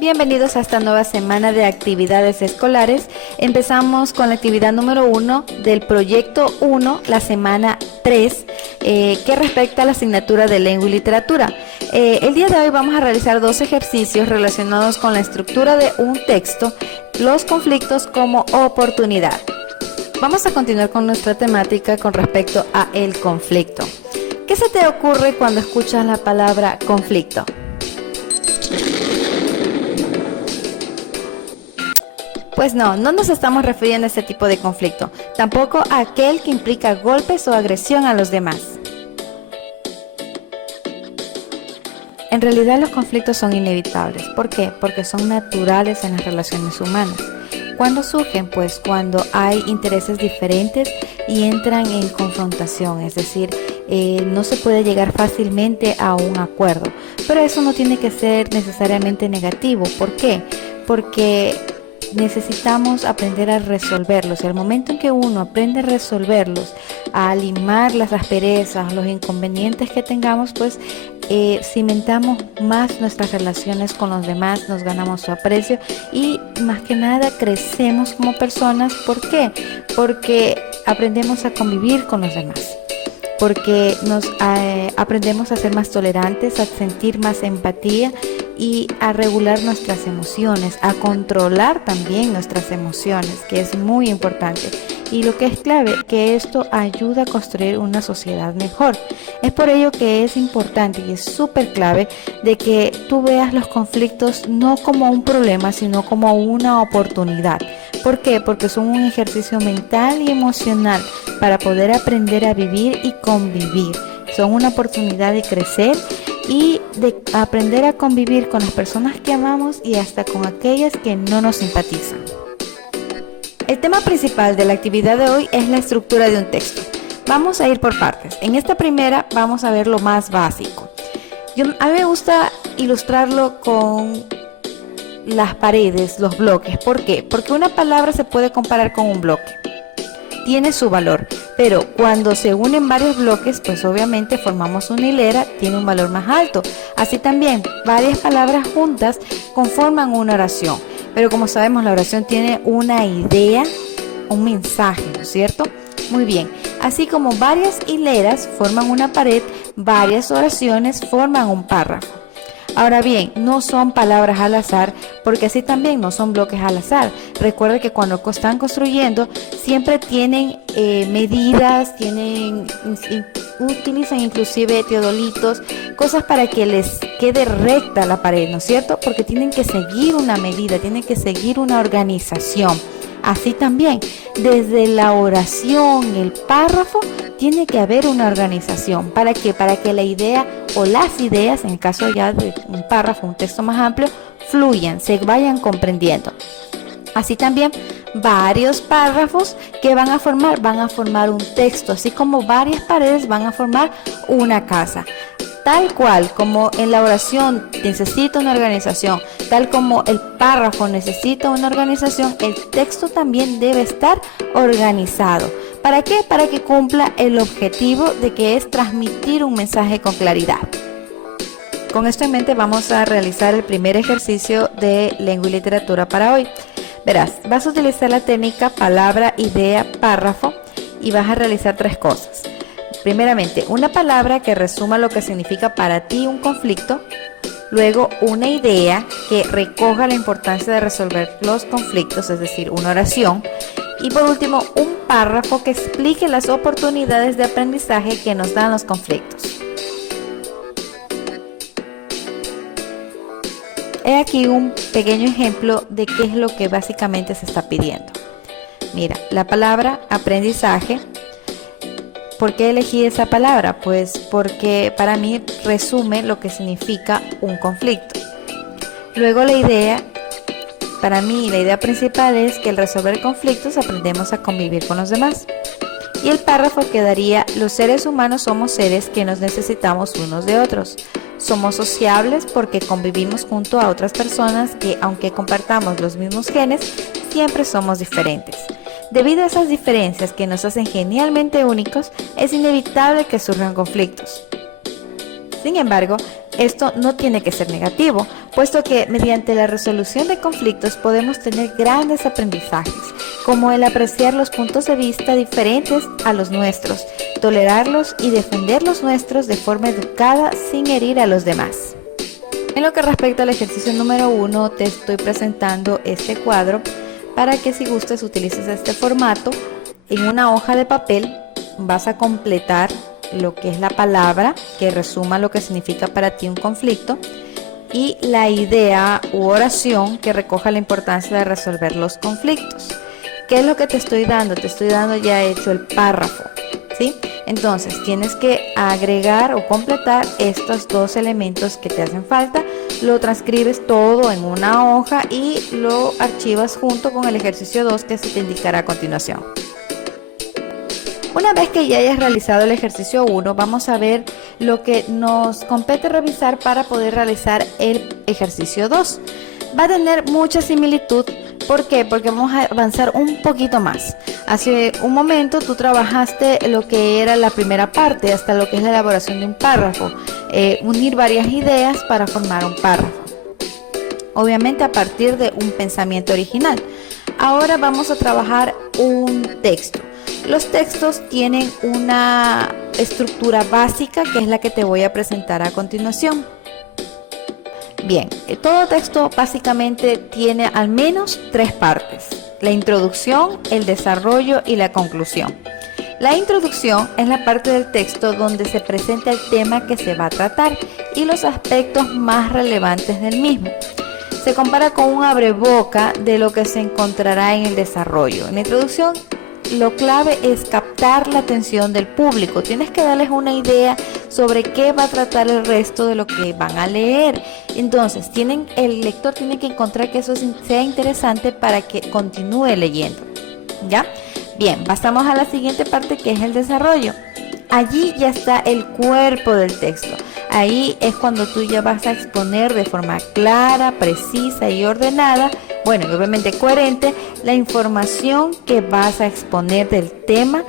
Bienvenidos a esta nueva semana de actividades escolares. Empezamos con la actividad número 1 del proyecto 1, la semana 3, que respecta a la asignatura de lengua y literatura. El día de hoy vamos a realizar dos ejercicios relacionados con la estructura de un texto, los conflictos como oportunidad. Vamos a continuar con nuestra temática con respecto a el conflicto. ¿Qué se te ocurre cuando escuchas la palabra conflicto? Pues no nos estamos refiriendo a este tipo de conflicto, tampoco a aquel que implica golpes o agresión a los demás. En realidad los conflictos son inevitables. ¿Por qué? Porque son naturales en las relaciones humanas. ¿Cuándo surgen? Pues cuando hay intereses diferentes y entran en confrontación, es decir, no se puede llegar fácilmente a un acuerdo. Pero eso no tiene que ser necesariamente negativo. ¿Por qué? Porque necesitamos aprender a resolverlos y al momento en que uno aprende a resolverlos, a limar las asperezas, los inconvenientes que tengamos, pues cimentamos más nuestras relaciones con los demás, nos ganamos su aprecio y más que nada crecemos como personas. ¿Por qué? Porque aprendemos a convivir con los demás, porque aprendemos a ser más tolerantes, a sentir más empatía y a regular nuestras emociones, a controlar también nuestras emociones, que es muy importante. Y lo que es clave, que esto ayuda a construir una sociedad mejor. Es por ello que es importante y es súper clave de que tú veas los conflictos no como un problema, sino como una oportunidad. ¿Por qué? Porque son un ejercicio mental y emocional para poder aprender a vivir y convivir. Son una oportunidad de crecer y de aprender a convivir con las personas que amamos y hasta con aquellas que no nos simpatizan. El tema principal de la actividad de hoy es la estructura de un texto. Vamos a ir por partes. En esta primera vamos a ver lo más básico. A mí me gusta ilustrarlo con las paredes, los bloques. ¿Por qué? Porque una palabra se puede comparar con un bloque. Tiene su valor, pero cuando se unen varios bloques, pues obviamente formamos una hilera, tiene un valor más alto. Así también, varias palabras juntas conforman una oración, pero como sabemos, la oración tiene una idea, un mensaje, ¿no es cierto? Muy bien, así como varias hileras forman una pared, varias oraciones forman un párrafo. Ahora bien, no son palabras al azar, porque así también no son bloques al azar. Recuerda que cuando están construyendo siempre tienen medidas, utilizan inclusive teodolitos, cosas para que les quede recta la pared, ¿no es cierto? Porque tienen que seguir una medida, tienen que seguir una organización. Así también, desde la oración, el párrafo, tiene que haber una organización. ¿Para qué? Para que la idea o las ideas, en el caso ya de un párrafo, un texto más amplio, fluyan, se vayan comprendiendo. Así también, varios párrafos que van a formar un texto, así como varias paredes van a formar una casa. Tal cual como en la oración necesita una organización, tal como el párrafo necesita una organización, el texto también debe estar organizado. ¿Para qué? Para que cumpla el objetivo de que es transmitir un mensaje con claridad. Con esto en mente vamos a realizar el primer ejercicio de lengua y literatura para hoy. Verás, vas a utilizar la técnica palabra, idea, párrafo y vas a realizar tres cosas. Primeramente, una palabra que resuma lo que significa para ti un conflicto. Luego, una idea que recoja la importancia de resolver los conflictos, es decir, una oración. Y por último, un párrafo que explique las oportunidades de aprendizaje que nos dan los conflictos. He aquí un pequeño ejemplo de qué es lo que básicamente se está pidiendo. Mira, la palabra aprendizaje. ¿Por qué elegí esa palabra? Pues porque para mí resume lo que significa un conflicto. Luego la idea, para mí la idea principal es que al resolver conflictos aprendemos a convivir con los demás. Y el párrafo quedaría: los seres humanos somos seres que nos necesitamos unos de otros. Somos sociables porque convivimos junto a otras personas que, aunque compartamos los mismos genes, siempre somos diferentes. Debido a esas diferencias que nos hacen genialmente únicos, es inevitable que surjan conflictos. Sin embargo, Esto no tiene que ser negativo, puesto que mediante la resolución de conflictos podemos tener grandes aprendizajes, como el apreciar los puntos de vista diferentes a los nuestros, tolerarlos y defender los nuestros de forma educada sin herir a los demás. En lo que respecta al ejercicio número 1, te estoy presentando este cuadro para que si gustes utilices este formato. En una hoja de papel vas a completar lo que es la palabra que resuma lo que significa para ti un conflicto y la idea u oración que recoja la importancia de resolver los conflictos. ¿Qué es lo que te estoy dando? Te estoy dando ya hecho el párrafo, ¿sí? Entonces tienes que agregar o completar estos dos elementos que te hacen falta. Lo transcribes todo en una hoja y lo archivas junto con el ejercicio 2 que se te indicará a continuación. Una vez que ya hayas realizado el ejercicio 1, vamos a ver lo que nos compete revisar para poder realizar el ejercicio 2. Va a tener mucha similitud. ¿Por qué? Porque vamos a avanzar un poquito más. Hace un momento tú trabajaste lo que era la primera parte, hasta lo que es la elaboración de un párrafo. Unir varias ideas para formar un párrafo. Obviamente a partir de un pensamiento original. Ahora vamos a trabajar un texto. Los textos tienen una estructura básica que es la que te voy a presentar a continuación. Bien, todo texto básicamente tiene al menos 3 partes: la introducción, el desarrollo y la conclusión. La introducción es la parte del texto donde se presenta el tema que se va a tratar y los aspectos más relevantes del mismo. Se compara con un abreboca de lo que se encontrará en el desarrollo. En la introducción, lo clave es captar la atención del público. Tienes que darles una idea sobre qué va a tratar el resto de lo que van a leer. Entonces, el lector tiene que encontrar que eso sea interesante para que continúe leyendo. ¿Ya? Bien, pasamos a la siguiente parte, que es el desarrollo. Allí ya está el cuerpo del texto. Ahí es cuando tú ya vas a exponer de forma clara, precisa y ordenada, bueno, y obviamente coherente, la información que vas a exponer del tema,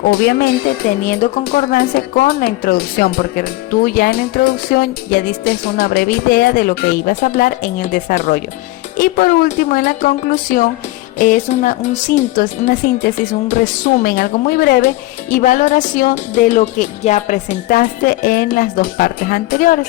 obviamente teniendo concordancia con la introducción, porque tú ya en la introducción ya diste una breve idea de lo que ibas a hablar en el desarrollo. Y por último, en la conclusión, es una síntesis, un resumen, algo muy breve y valoración de lo que ya presentaste en las 2 partes anteriores.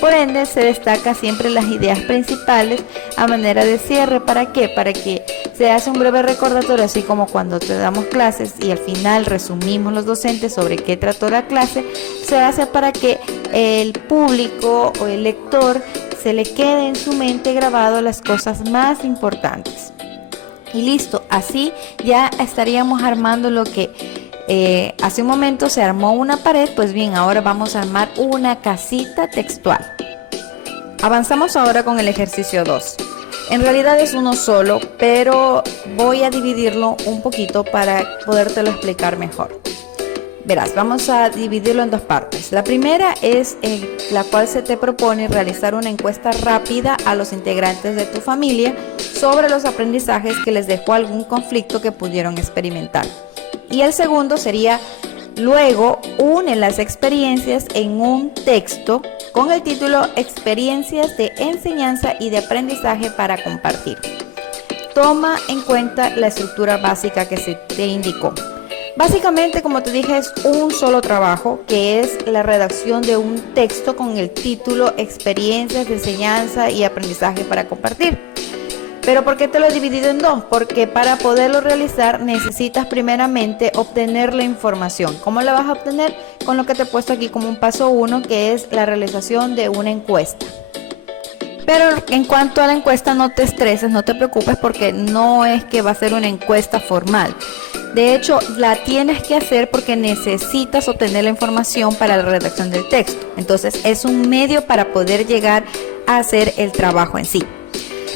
Por ende, se destaca siempre las ideas principales a manera de cierre. ¿Para qué? Para que se hace un breve recordatorio, así como cuando te damos clases y al final resumimos los docentes sobre qué trató la clase, se hace para que el público o el lector se le quede en su mente grabado las cosas más importantes. Y listo, así ya estaríamos armando lo que hace un momento se armó una pared. Pues bien, ahora vamos a armar una casita textual. Avanzamos ahora con el ejercicio 2. En realidad es uno solo, pero voy a dividirlo un poquito para podértelo explicar mejor. Verás, vamos a dividirlo en 2 partes. La primera es la cual se te propone realizar una encuesta rápida a los integrantes de tu familia sobre los aprendizajes que les dejó algún conflicto que pudieron experimentar. Y el segundo sería, luego une las experiencias en un texto con el título Experiencias de enseñanza y de aprendizaje para compartir. Toma en cuenta la estructura básica que se te indicó. Básicamente, como te dije, es un solo trabajo, que es la redacción de un texto con el título Experiencias de enseñanza y aprendizaje para compartir. ¿Pero por qué te lo he dividido en 2? Porque para poderlo realizar necesitas primeramente obtener la información. ¿Cómo la vas a obtener? Con lo que te he puesto aquí como un paso 1, que es la realización de una encuesta. Pero en cuanto a la encuesta, no te estreses, no te preocupes, porque no es que va a ser una encuesta formal. De hecho, la tienes que hacer porque necesitas obtener la información para la redacción del texto. Entonces, es un medio para poder llegar a hacer el trabajo en sí.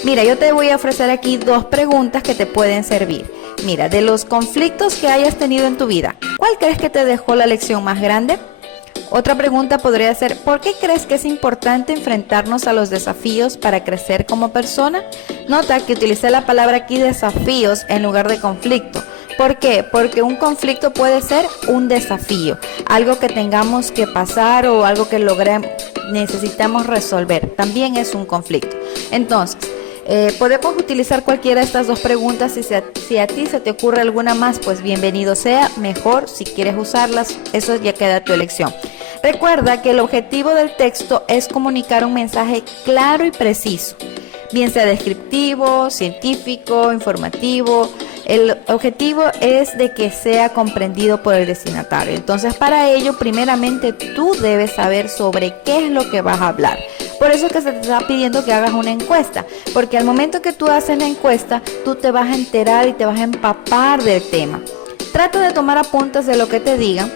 Mira, yo te voy a ofrecer aquí 2 preguntas que te pueden servir. Mira, de los conflictos que hayas tenido en tu vida, ¿cuál crees que te dejó la lección más grande? Otra pregunta podría ser, ¿por qué crees que es importante enfrentarnos a los desafíos para crecer como persona? Nota que utilicé la palabra aquí desafíos en lugar de conflicto, ¿Por qué? Porque un conflicto puede ser un desafío, algo que tengamos que pasar o algo que necesitamos resolver. También es un conflicto. Entonces, podemos utilizar cualquiera de estas dos preguntas. Si a ti se te ocurre alguna más, pues bienvenido sea. Mejor si quieres usarlas, eso ya queda a tu elección. Recuerda que el objetivo del texto es comunicar un mensaje claro y preciso, bien sea descriptivo, científico, informativo. El objetivo es de que sea comprendido por el destinatario. Entonces, para ello, primeramente tú debes saber sobre qué es lo que vas a hablar. Por eso es que se te está pidiendo que hagas una encuesta, porque al momento que tú haces la encuesta, tú te vas a enterar y te vas a empapar del tema. Trata de tomar apuntes de lo que te digan,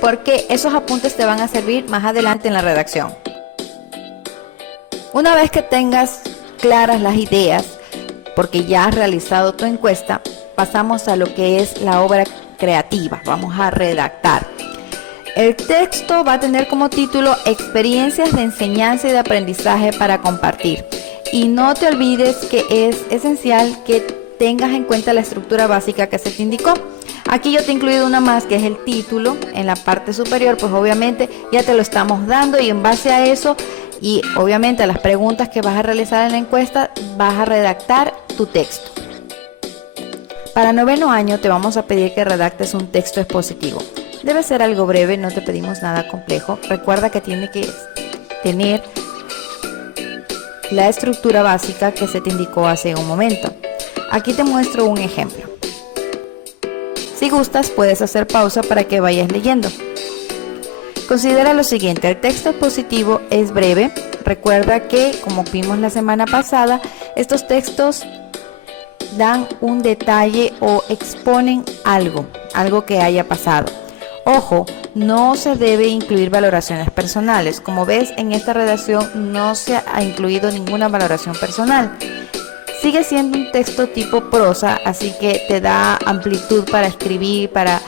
porque esos apuntes te van a servir más adelante en la redacción. Una vez que tengas claras las ideas, porque ya has realizado tu encuesta, pasamos a lo que es la obra creativa. Vamos a redactar. El texto va a tener como título Experiencias de enseñanza y de aprendizaje para compartir. Y no te olvides que es esencial que tengas en cuenta la estructura básica que se te indicó. Aquí yo te he incluido una más, que es el título. En la parte superior, pues obviamente ya te lo estamos dando, y en base a eso y obviamente a las preguntas que vas a realizar en la encuesta, vas a redactar tu texto. Para 9º año te vamos a pedir que redactes un texto expositivo. Debe ser algo breve, no te pedimos nada complejo. Recuerda que tiene que tener la estructura básica que se te indicó hace un momento. Aquí te muestro un ejemplo. Si gustas, puedes hacer pausa para que vayas leyendo. Considera lo siguiente: el texto expositivo es breve. Recuerda que, como vimos la semana pasada, estos textos dan un detalle o exponen algo que haya pasado. Ojo, no se debe incluir valoraciones personales. Como ves, en esta redacción no se ha incluido ninguna valoración personal. Sigue siendo un texto tipo prosa, así que te da amplitud para escribir, para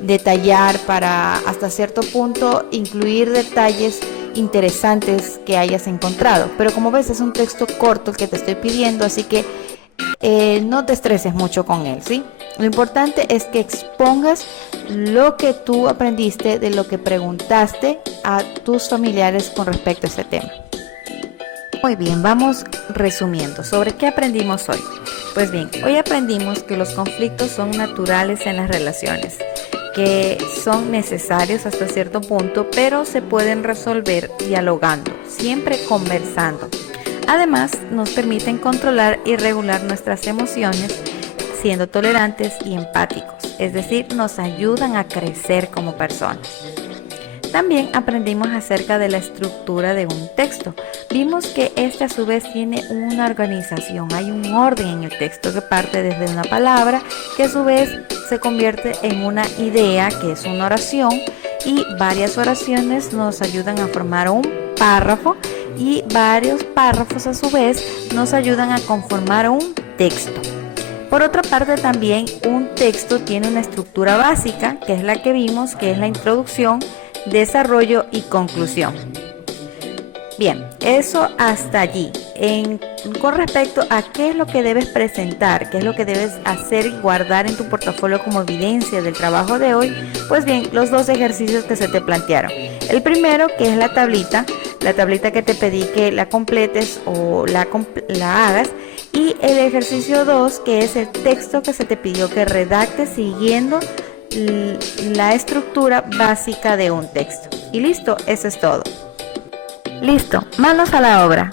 detallar, para hasta cierto punto incluir detalles interesantes que hayas encontrado. Pero como ves, es un texto corto el que te estoy pidiendo, así que no te estreses mucho con él, ¿sí? Lo importante es que expongas lo que tú aprendiste de lo que preguntaste a tus familiares con respecto a ese tema. Muy bien, vamos resumiendo. ¿Sobre qué aprendimos hoy? Pues bien, hoy aprendimos que los conflictos son naturales en las relaciones, que son necesarios hasta cierto punto, pero se pueden resolver dialogando, siempre conversando. Además, nos permiten controlar y regular nuestras emociones, siendo tolerantes y empáticos, es decir, nos ayudan a crecer como personas. También aprendimos acerca de la estructura de un texto. Vimos que este a su vez tiene una organización, hay un orden en el texto que parte desde una palabra que a su vez se convierte en una idea, que es una oración, y varias oraciones nos ayudan a formar un párrafo, y varios párrafos a su vez nos ayudan a conformar un texto. Por otra parte, también un texto tiene una estructura básica, que es la que vimos, que es la introducción, desarrollo y conclusión. Bien, eso hasta allí. Con respecto a qué es lo que debes presentar, qué es lo que debes hacer y guardar en tu portafolio como evidencia del trabajo de hoy, pues bien, los dos ejercicios que se te plantearon. El primero, que es la tablita que te pedí que la completes o la hagas, y el ejercicio 2, que es el texto que se te pidió que redactes siguiendo la estructura básica de un texto. Y listo, eso es todo. Listo, manos a la obra.